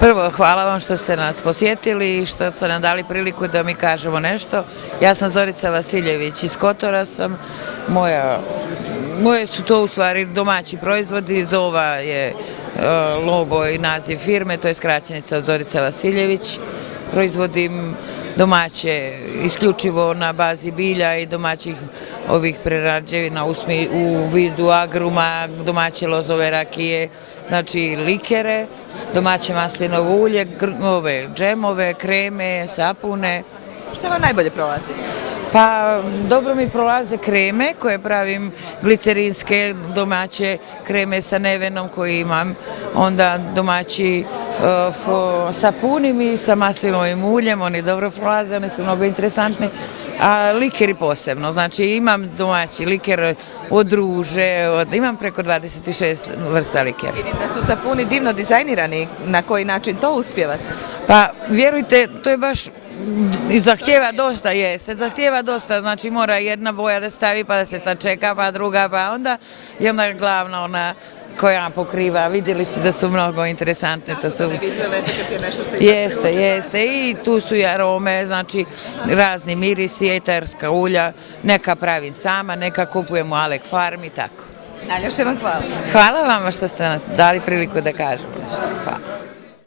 Prvo, hvala vam što ste nas posjetili i što ste nam dali priliku da mi kažemo nešto. Ja sam Zorica Vasiljević, iz Kotora sam. Moje su to u stvari domaći proizvodi. Zova je logo i naziv firme, to je skraćenica od Zorica Vasiljević. Proizvodim domaće, isključivo na bazi bilja i domaćih ovih prerađevina u vidu agruma, domaće lozove rakije, znači likere, domaće maslinovo ulje, džemove, kreme, sapune. Šta vam najbolje prolazi? Pa dobro mi prolaze kreme koje pravim glicerinske, domaće kreme sa nevenom koje imam, onda domaći sapuni mi sa maslinovim uljem, oni dobro prolaze, oni su mnogo interesantni, a likeri posebno, znači imam domaći liker od ruže, imam preko 26 vrsta likera. Vidim da su sapuni divno dizajnirani, na koji način to uspijevate? Pa vjerujte, to je baš i zahtjeva dosta, zahtjeva dosta, znači mora jedna boja da stavi pa da se sačeka, pa druga, pa onda i onda glavna ona koja pokriva, vidjeli ste da su mnogo interesantne, to su... Jeste, i tu su i arome, znači razni mirisi, eterska ulja, neka pravim sama, neka kupujem u Alek Farm i tako. Najljepše vam hvala. Hvala vama što ste nas dali priliku da kažemo. Hvala.